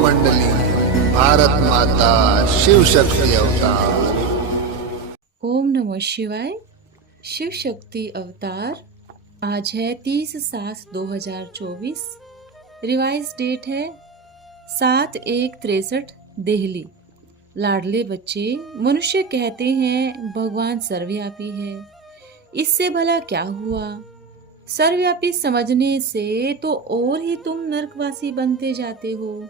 मंडली, भारत माता शिव शक्ति अवतार। ओम नमः शिवाय। शिव शक्ति अवतार। आज है 30/7/2024। रिवाइज डेट है 7/1/63। दिल्ली। लाडले बच्चे, मनुष्य कहते हैं भगवान सर्वव्यापी है। इससे भला क्या हुआ? सर्वव्यापी समझने से तो और ही तुम नरकवासी बनते जाते हो।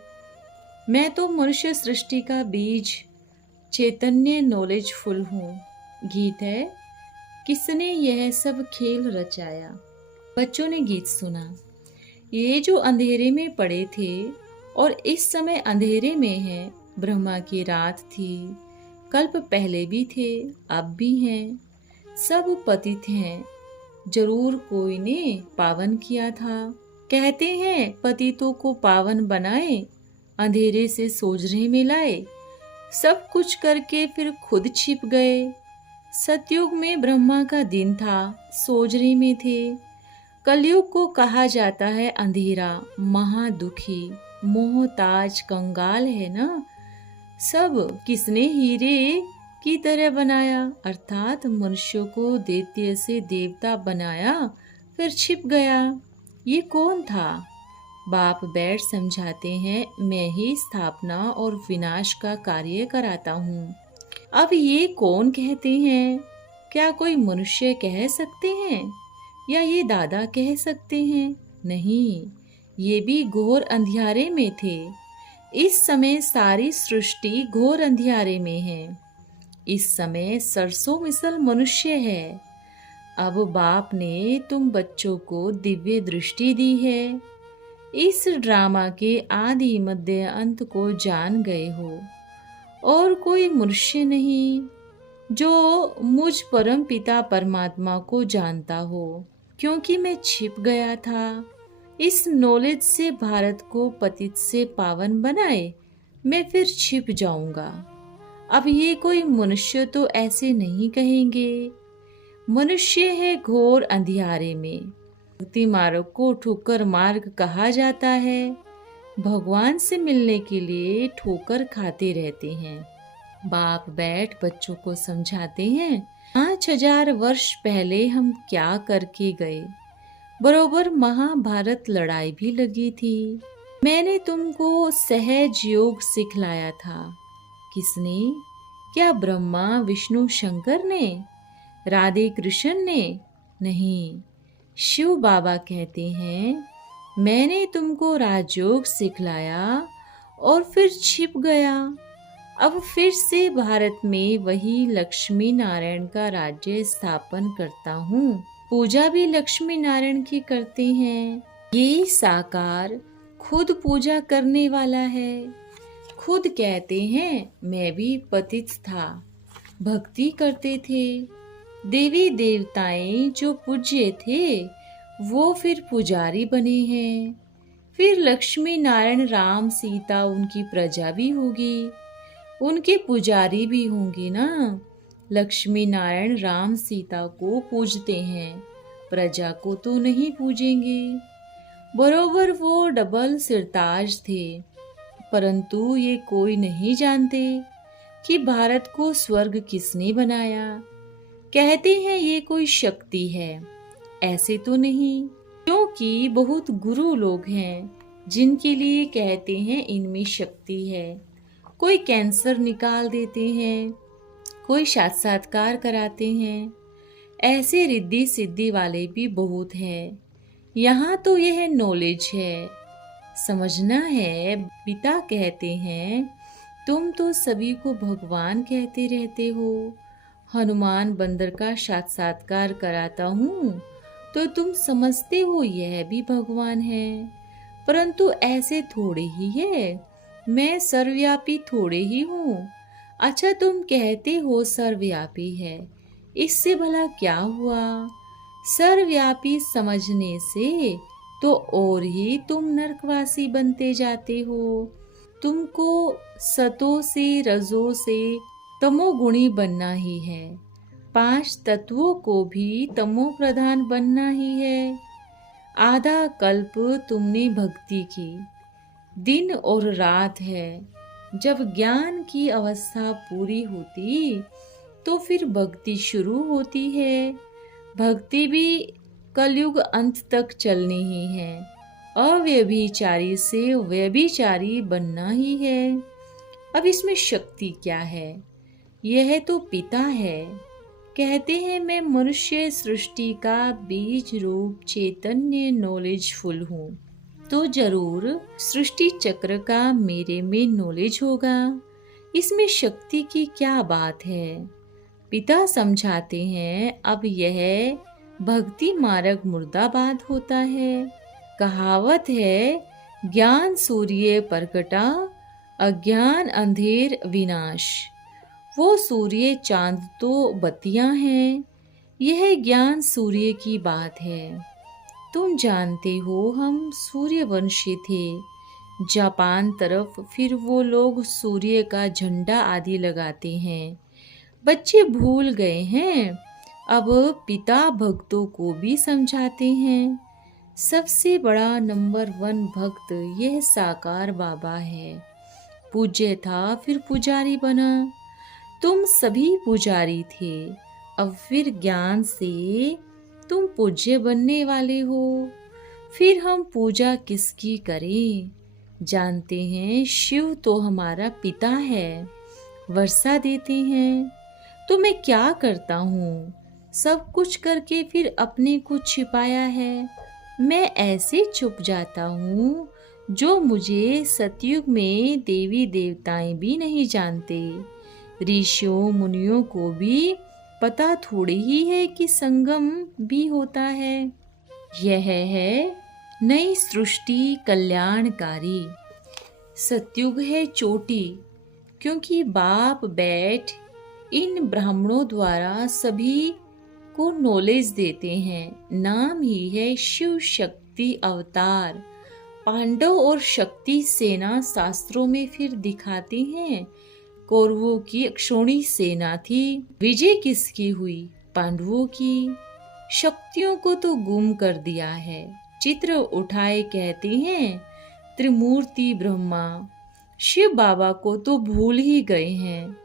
मैं तो मनुष्य सृष्टि का बीज, चैतन्य नॉलेजफुल हूँ। गीत है, किसने यह सब खेल रचाया। बच्चों ने गीत सुना। ये जो अंधेरे में पड़े थे और इस समय अंधेरे में हैं, ब्रह्मा की रात थी। कल्प पहले भी थे, अब भी हैं। सब पतित हैं, जरूर कोई ने पावन किया था। कहते हैं पतितों को पावन बनाए, अंधेरे से सोजरे में लाए। सब कुछ करके फिर खुद छिप गए। सतयुग में ब्रह्मा का दिन था, सोजरे में थे। कलयुग को कहा जाता है अंधेरा, महादुखी, मोहताज, कंगाल है ना। सब किसने हीरे की तरह बनाया, अर्थात मनुष्य को दैत्य से देवता बनाया, फिर छिप गया। ये कौन था? बाप बैठ समझाते हैं, मैं ही स्थापना और विनाश का कार्य कराता हूँ। अब ये कौन कहते हैं? क्या कोई मनुष्य कह सकते हैं या ये दादा कह सकते हैं? नहीं, ये भी घोर अंधियारे में थे। इस समय सारी सृष्टि घोर अंधियारे में है। इस समय सरसों मिसल मनुष्य है। अब बाप ने तुम बच्चों को दिव्य दृष्टि दी है। इस ड्रामा के आदि मध्य अंत को जान गए हो। और कोई मनुष्य नहीं जो मुझ परम पिता परमात्मा को जानता हो, क्योंकि मैं छिप गया था। इस नॉलेज से भारत को पतित से पावन बनाए, मैं फिर छिप जाऊंगा। अब ये कोई मनुष्य तो ऐसे नहीं कहेंगे। मनुष्य है घोर अंधियारे में। भक्ति मार्ग को ठोकर मार्ग कहा जाता है। भगवान से मिलने के लिए ठोकर खाते रहते हैं। बाप बैठ बच्चों को समझाते हैं, 5000 वर्ष पहले हम क्या करके गए। बरोबर महाभारत लड़ाई भी लगी थी। मैंने तुमको सहज योग सिखलाया था। किसने? क्या ब्रह्मा विष्णु शंकर ने? राधे कृष्ण ने? नहीं, शिव बाबा कहते हैं, मैंने तुमको राजयोग सिखलाया और फिर छिप गया। अब फिर से भारत में वही लक्ष्मी नारायण का राज्य स्थापन करता हूँ। पूजा भी लक्ष्मी नारायण की करते हैं। ये साकार खुद पूजा करने वाला है। खुद कहते हैं, मैं भी पतित था, भक्ति करते थे। देवी देवताएं जो पूज्य थे वो फिर पुजारी बने हैं। फिर लक्ष्मी नारायण राम सीता उनकी प्रजा भी होगी, उनके पुजारी भी होंगे ना। लक्ष्मी नारायण राम सीता को पूजते हैं, प्रजा को तो नहीं पूजेंगे। बरोबर वो डबल सिरताज थे। परंतु ये कोई नहीं जानते कि भारत को स्वर्ग किसने बनाया। कहते हैं ये कोई शक्ति है, ऐसे तो नहीं, क्योंकि बहुत गुरु लोग हैं जिनके लिए कहते हैं इनमें शक्ति है। कोई कैंसर निकाल देते हैं, कोई साक्षात्कार कराते हैं। ऐसे रिद्धि सिद्धि वाले भी बहुत हैं। यहाँ तो यह नॉलेज है, समझना है। पिता कहते हैं, तुम तो सभी को भगवान कहते रहते हो। हनुमान बंदर का साक्षात्कार कराता हूँ तो तुम समझते हो यह भी भगवान है। परंतु ऐसे थोड़े ही है, मैं सर्वव्यापी थोड़े ही हूँ। अच्छा, तुम कहते हो सर्वव्यापी है, इससे भला क्या हुआ? सर्वव्यापी समझने से तो और ही तुम नरकवासी बनते जाते हो। तुमको सतो से रजो से तमोगुणी बनना ही है। 5 तत्वों को भी तमो प्रधान बनना ही है। आधा कल्प तुमने भक्ति की, दिन और रात है। जब ज्ञान की अवस्था पूरी होती तो फिर भक्ति शुरू होती है। भक्ति भी कलयुग अंत तक चलनी ही है। अव्यभिचारी से व्यभिचारी बनना ही है। अब इसमें शक्ति क्या है? यह तो पिता है। कहते हैं मैं मनुष्य सृष्टि का बीज रूप चैतन्य नॉलेजफुल हूँ, तो जरूर सृष्टि चक्र का मेरे में नॉलेज होगा। इसमें शक्ति की क्या बात है? पिता समझाते हैं अब यह भक्ति मार्ग मुर्दाबाद होता है। कहावत है ज्ञान सूर्य प्रकटा, अज्ञान अंधेर विनाश। वो सूर्य चांद तो बत्तियां हैं, यह ज्ञान सूर्य की बात है। तुम जानते हो हम सूर्यवंशी थे। जापान तरफ फिर वो लोग सूर्य का झंडा आदि लगाते हैं। बच्चे भूल गए हैं। अब पिता भक्तों को भी समझाते हैं। सबसे बड़ा नंबर 1 भक्त यह साकार बाबा है। पूज्य था फिर पुजारी बना। तुम सभी पुजारी थे, अब फिर ज्ञान से तुम पूज्य बनने वाले हो। फिर हम पूजा किसकी करें? जानते हैं शिव तो हमारा पिता है, वर्षा देते हैं। तो मैं क्या करता हूँ? सब कुछ करके फिर अपने को छिपाया है। मैं ऐसे छुप जाता हूँ जो मुझे सतयुग में देवी देवताएं भी नहीं जानते। ऋषियों मुनियों को भी पता थोड़ी ही है कि संगम भी होता है। यह है नई सृष्टि कल्याणकारी। सतयुग है चोटी, क्योंकि बाप बैठ इन ब्राह्मणों द्वारा सभी को नॉलेज देते हैं। नाम ही है शिव शक्ति अवतार। पांडव और शक्ति सेना शास्त्रों में फिर दिखाते हैं। कौरवों की अक्षौणी सेना थी। विजय किसकी हुई? पांडवों की। शक्तियों को तो गुम कर दिया है। चित्र उठाए कहते हैं त्रिमूर्ति ब्रह्मा। शिव बाबा को तो भूल ही गए हैं।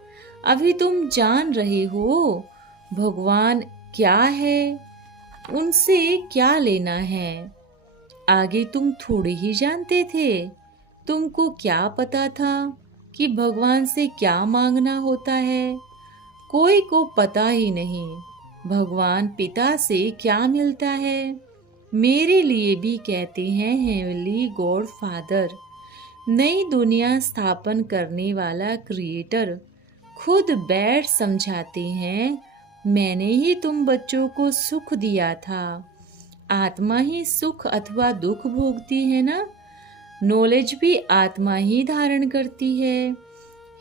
अभी तुम जान रहे हो भगवान क्या है, उनसे क्या लेना है। आगे तुम थोड़े ही जानते थे। तुमको क्या पता था कि भगवान से क्या मांगना होता है? कोई को पता ही नहीं भगवान पिता से क्या मिलता है। मेरे लिए भी कहते हैं हेवनली गॉड फादर, नई दुनिया स्थापन करने वाला क्रिएटर खुद बैठ समझाते हैं मैंने ही तुम बच्चों को सुख दिया था। आत्मा ही सुख अथवा दुख भोगती है ना। नॉलेज भी आत्मा ही धारण करती है।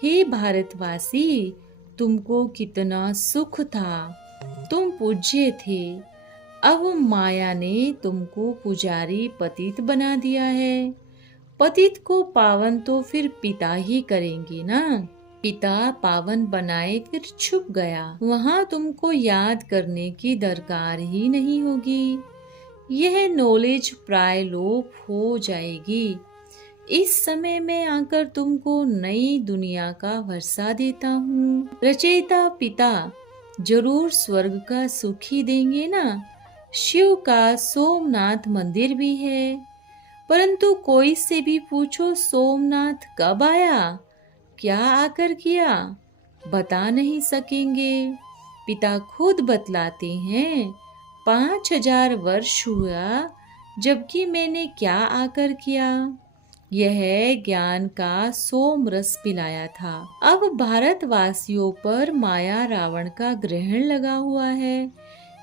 हे भारतवासी, तुमको कितना सुख था, तुम पूज्य थे। अब माया ने तुमको पुजारी पतित बना दिया है। पतित को पावन तो फिर पिता ही करेंगे ना। पिता पावन बनाए फिर छुप गया, वहां तुमको याद करने की दरकार ही नहीं होगी। यह नॉलेज प्राय लोप हो जाएगी। इस समय में आकर तुमको नई दुनिया का वर्षा देता हूँ। रचयिता पिता जरूर स्वर्ग का सुख ही देंगे ना। शिव का सोमनाथ मंदिर भी है, परंतु कोई से भी पूछो सोमनाथ कब आया, क्या आकर किया, बता नहीं सकेंगे। पिता खुद बतलाते हैं 5000 वर्ष हुआ, जबकि मैंने क्या आकर किया। यह ज्ञान का सोम रस पिलाया था। अब भारतवासियों पर माया रावण का ग्रहण लगा हुआ है,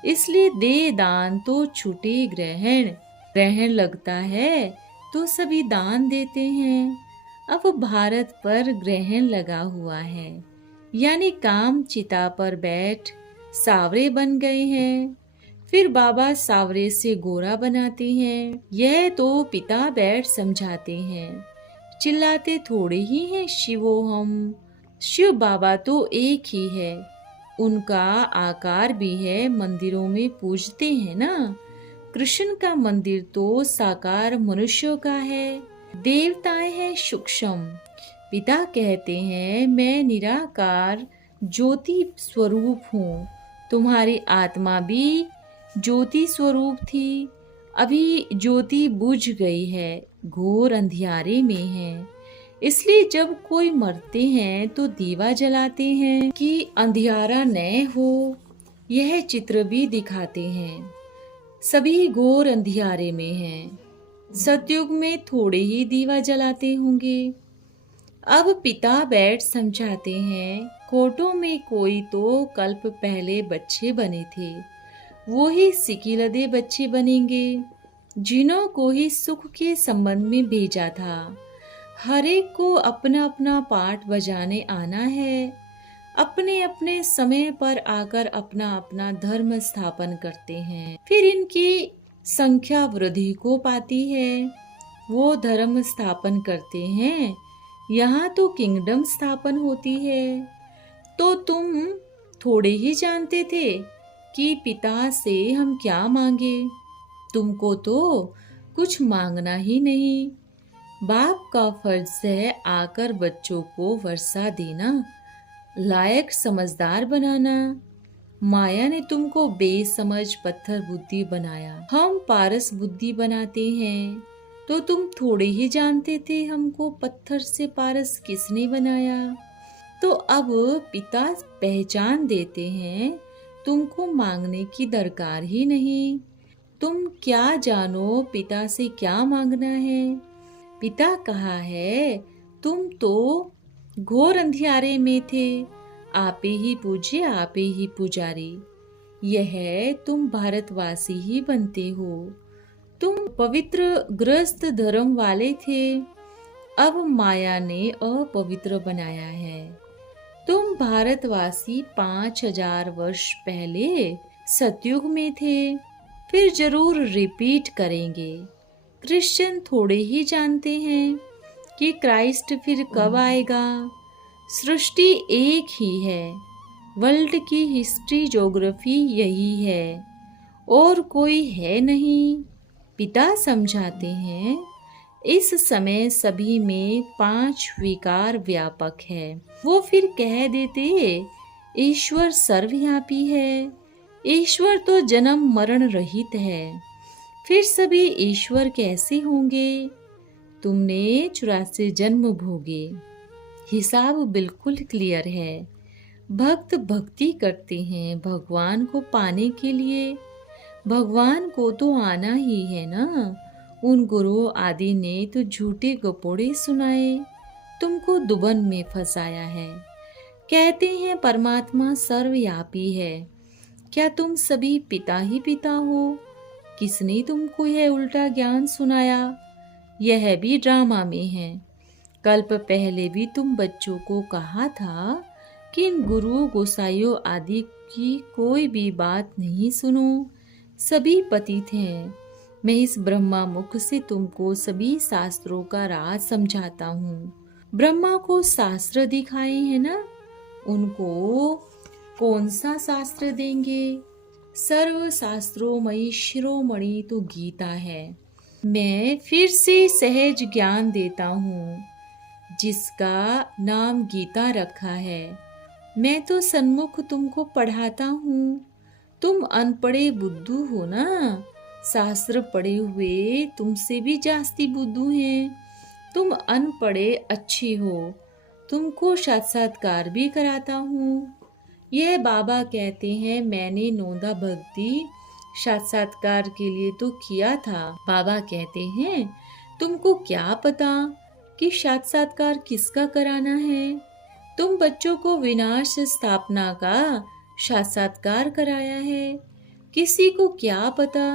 इसलिए दे दान तो छूटे ग्रहण। ग्रहण लगता है तो सभी दान देते हैं। अब भारत पर ग्रहण लगा हुआ है, यानी काम चिता पर बैठ सावरे बन गए हैं। फिर बाबा सावरे से गोरा बनाते हैं। यह तो पिता बैठ समझाते हैं। चिल्लाते थोड़े ही हैं शिवो हम। शिव बाबा तो एक ही है, उनका आकार भी है, मंदिरों में पूजते हैं ना। कृष्ण का मंदिर तो साकार मनुष्यों का है। देवताएं हैं सूक्ष्म। पिता कहते हैं मैं निराकार ज्योति स्वरूप हूँ। तुम्हारी आत्मा भी ज्योति स्वरूप थी, अभी ज्योति बुझ गई है, घोर अंधियारे में है। इसलिए जब कोई मरते हैं तो दीवा जलाते हैं कि अंधियारा न हो। यह चित्र भी दिखाते हैं। सभी घोर अंधियारे में हैं। सतयुग में थोड़े ही दीवा जलाते होंगे। अब पिता बैठ समझाते हैं, कोटों में कोई तो कल्प पहले बच्चे बने थे, वो ही सिकिलदे बच्चे बनेंगे, जिन्हों को ही सुख के संबंध में भेजा था। हर एक को अपना अपना पाठ बजाने आना है। अपने अपने समय पर आकर अपना अपना धर्म स्थापन करते हैं। फिर इनकी संख्या वृद्धि को पाती है। वो धर्म स्थापन करते हैं। यहाँ तो किंगडम स्थापन होती है। तो तुम थोड़े ही जानते थे कि पिता से हम क्या मांगे। तुमको तो कुछ मांगना ही नहीं। बाप का फर्ज है आकर बच्चों को वर्षा देना, लायक समझदार बनाना। माया ने तुमको बेसमझ पत्थर बुद्धि बनाया, हम पारस बुद्धि बनाते हैं। तो तुम थोड़े ही जानते थे हमको पत्थर से पारस किसने बनाया। तो अब पिता पहचान देते हैं, तुमको मांगने की दरकार ही नहीं। तुम क्या जानो पिता से क्या मांगना है। पिता कहा है, तुम तो घोर अंधियारे में थे, आपे ही पूज्य आपे ही पुजारी। यह तुम भारतवासी ही बनते हो। तुम पवित्र गृहस्थ धर्म वाले थे, अब माया ने अपवित्र बनाया है। तुम भारतवासी 5000 वर्ष पहले सतयुग में थे, फिर जरूर रिपीट करेंगे। क्रिश्चियन थोड़े ही जानते हैं कि क्राइस्ट फिर कब आएगा। सृष्टि एक ही है, वर्ल्ड की हिस्ट्री ज्योग्राफी यही है, और कोई है नहीं। पिता समझाते हैं, इस समय सभी में 5 विकार व्यापक है। वो फिर कह देते, ईश्वर सर्वव्यापी है। ईश्वर तो जन्म मरण रहित है, फिर सभी ईश्वर कैसे होंगे। तुमने 84 जन्म भोगे। हिसाब बिल्कुल क्लियर है। भक्त भक्ति करते हैं भगवान को पाने के लिए। भगवान को तो आना ही है ना। उन गुरु आदि ने तो झूठे गपोड़े सुनाए, तुमको दुबन में फंसाया है। कहते हैं परमात्मा सर्वव्यापी है। क्या तुम सभी पिता ही पिता हो। किसने तुमको यह उल्टा ज्ञान सुनाया। यह भी ड्रामा में है। कल्प पहले भी तुम बच्चों को कहा था कि इन गुरु गोसाइयों आदि की कोई भी बात नहीं सुनो, सभी पतित हैं। मैं इस ब्रह्मा मुख से तुमको सभी शास्त्रों का राज समझाता हूँ। ब्रह्मा को शास्त्र दिखाए हैं ना, उनको कौन सा शास्त्र देंगे। सर्व शास्त्रोमयी शिरोमणि तो गीता है। मैं फिर से सहज ज्ञान देता हूँ, जिसका नाम गीता रखा है। मैं तो सन्मुख तुमको पढ़ाता हूँ। तुम अनपढ़े बुद्धू हो ना। शास्त्र पढ़े हुए तुमसे भी जास्ती बुद्धू हैं। तुम अनपढ़े अच्छे हो। तुमको साक्षात्कार भी कराता हूँ। यह बाबा कहते हैं, मैंने नोदा भक्ति साक्षात्कार के लिए तो किया था। बाबा कहते हैं, तुमको क्या पता कि साक्षात्कार किसका कराना है। तुम बच्चों को विनाश स्थापना का साक्षात्कार कराया है। किसी को क्या पता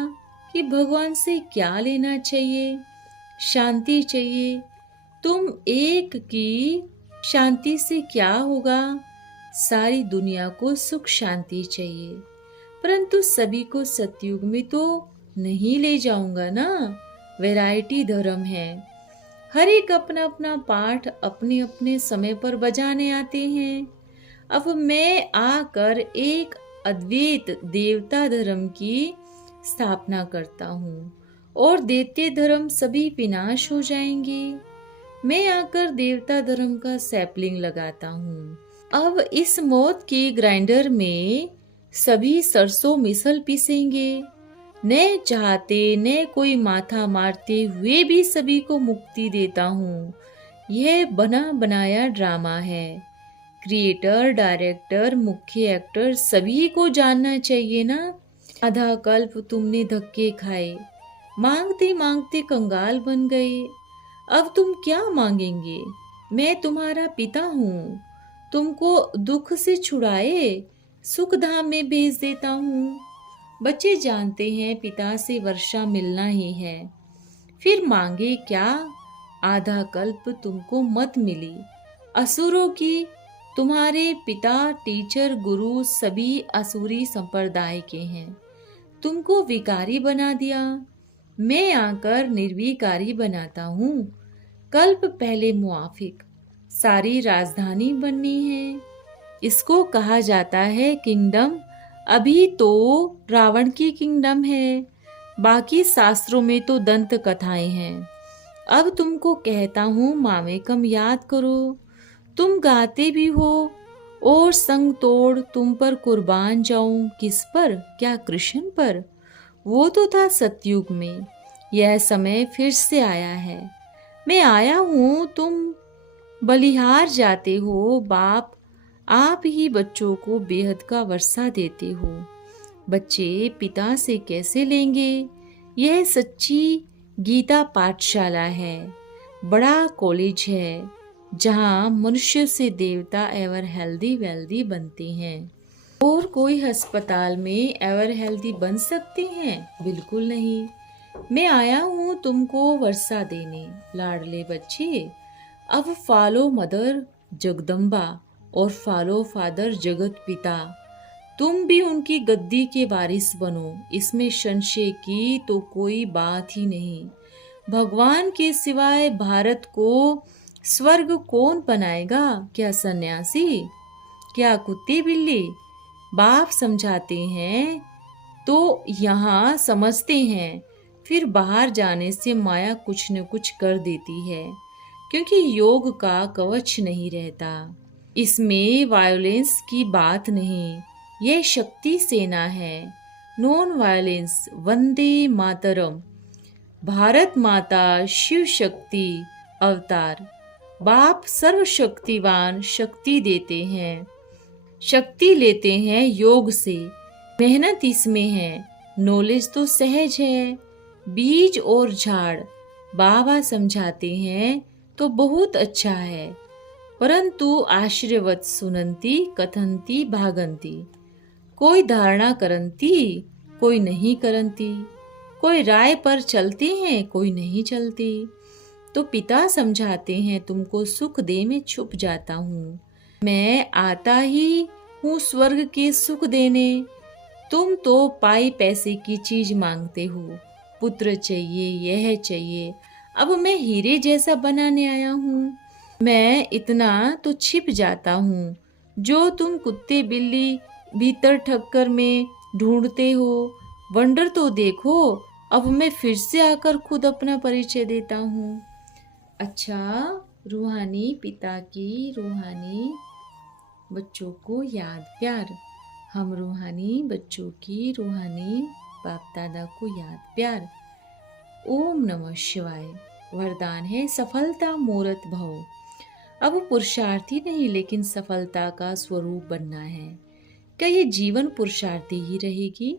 कि भगवान से क्या लेना चाहिए। शांति चाहिए। तुम एक की शांति से क्या होगा। सारी दुनिया को सुख शांति चाहिए, परंतु सभी को सतयुग में तो नहीं ले जाऊंगा ना। वैरायटी धर्म है। हर एक अपना अपना पाठ अपने अपने समय पर बजाने आते हैं। अब मैं आकर एक अद्वैत देवता धर्म की स्थापना करता हूँ और दैत्य धर्म सभी विनाश हो जाएंगे। मैं आकर देवता धर्म का सैपलिंग लगाता हूँ। अब इस मौत की ग्राइंडर में सभी सरसों मिसल पीसेंगे। न चाहते न कोई माथा मारते हुए भी सभी को मुक्ति देता हूँ। यह बना बनाया ड्रामा है। क्रिएटर, डायरेक्टर, मुख्य एक्टर सभी को जानना चाहिए ना। आधा कल्प तुमने धक्के खाए, मांगते मांगते कंगाल बन गए। अब तुम क्या मांगेंगे? मैं तुम्हारा पिता हूँ, तुमको दुख से छुड़ाए सुख धाम में भेज देता हूँ। बच्चे जानते हैं पिता से वर्षा मिलना ही है, फिर मांगे क्या? आधा कल्प तुमको मत मिली असुरों की। तुम्हारे पिता, टीचर, गुरु सभी असुरी संप्रदाय के हैं। तुमको विकारी बना दिया, मैं आकर निर्विकारी बनाता हूँ। कल्प पहले मुआफिक, सारी राजधानी बननी है। इसको कहा जाता है किंगडम। अभी तो रावण की किंगडम है, बाकी शास्त्रों में तो दंत कथाएं हैं। अब तुमको कहता हूँ मामेकम याद करो। तुम गाते भी हो और संग तोड़ तुम पर कुर्बान जाऊं। किस पर? क्या कृष्ण पर? वो तो था सतयुग में, यह समय फिर से आया है। मैं आया हूँ, तुम बलिहार जाते हो। बाप आप ही बच्चों को बेहद का वर्षा देते हो। बच्चे पिता से कैसे लेंगे? यह सच्ची गीता पाठशाला है, बड़ा कॉलेज है, जहाँ मनुष्य से देवता एवर हेल्दी वेल्दी बनते हैं। और कोई अस्पताल में एवर हेल्दी बन सकते हैं? बिल्कुल नहीं। मैं आया हूँ तुमको वर्षा देने। लाडले बच्चे, अब फॉलो मदर जगदम्बा और फॉलो फादर जगत पिता। तुम भी उनकी गद्दी के वारिस बनो, इसमें संशय की तो कोई बात ही नहीं। भगवान के सिवाय भारत को स्वर्ग कौन बनाएगा? क्या सन्यासी? क्या कुत्ते बिल्ली? बाप समझाते हैं तो यहाँ समझते हैं, फिर बाहर जाने से माया कुछ न कुछ कर देती है, क्योंकि योग का कवच नहीं रहता। इसमें वायोलेंस की बात नहीं, यह शक्ति सेना है। Non violence. वंदे मातरम। भारत माता शिव शक्ति अवतार। बाप सर्वशक्तिवान शक्ति देते हैं, शक्ति लेते हैं योग से। मेहनत इसमें है, नॉलेज तो सहज है। बीज और झाड़ बाबा समझाते हैं तो बहुत अच्छा है, परंतु आश्रयवत सुनंती कथंती भागंती। कोई धारणा करंती, कोई नहीं करंती। कोई राय पर चलते हैं, कोई नहीं चलती। तो पिता समझाते हैं तुमको सुख दे में छुप जाता हूँ। मैं आता ही हूँ स्वर्ग के सुख देने। तुम तो पाई पैसे की चीज मांगते हो, पुत्र चाहिए, यह चाहिए। अब मैं हीरे जैसा बनाने आया हूँ। मैं इतना तो छिप जाता हूँ, जो तुम कुत्ते बिल्ली भीतर ठक्कर में ढूंढते हो। वंडर तो देखो, अब मैं फिर से आकर खुद अपना परिचय देता हूँ। अच्छा, रूहानी पिता की रूहानी बच्चों को याद प्यार। हम रूहानी बच्चों की रूहानी बाप दादा को याद प्यार। ओम नमः शिवाय। वरदान है सफलता मूर्त भव। अब पुरुषार्थी नहीं, लेकिन सफलता का स्वरूप बनना है। क्या ये जीवन पुरुषार्थी ही रहेगी?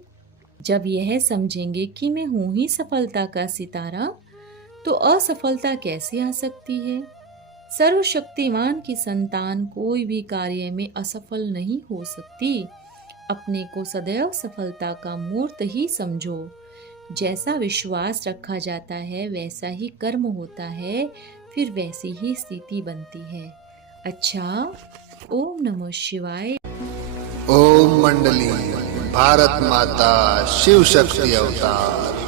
जब यह समझेंगे कि मैं हूं ही सफलता का सितारा, तो असफलता कैसे आ सकती है? सर्वशक्तिमान की संतान कोई भी कार्य में असफल नहीं हो सकती। अपने को सदैव सफलता का मूर्त ही समझो। जैसा विश्वास रखा जाता है वैसा ही कर्म होता है, फिर वैसी ही स्थिति बनती है। अच्छा, ओम नमः शिवाय। ओम मंडली। भारत माता शिव शक्ति अवतार।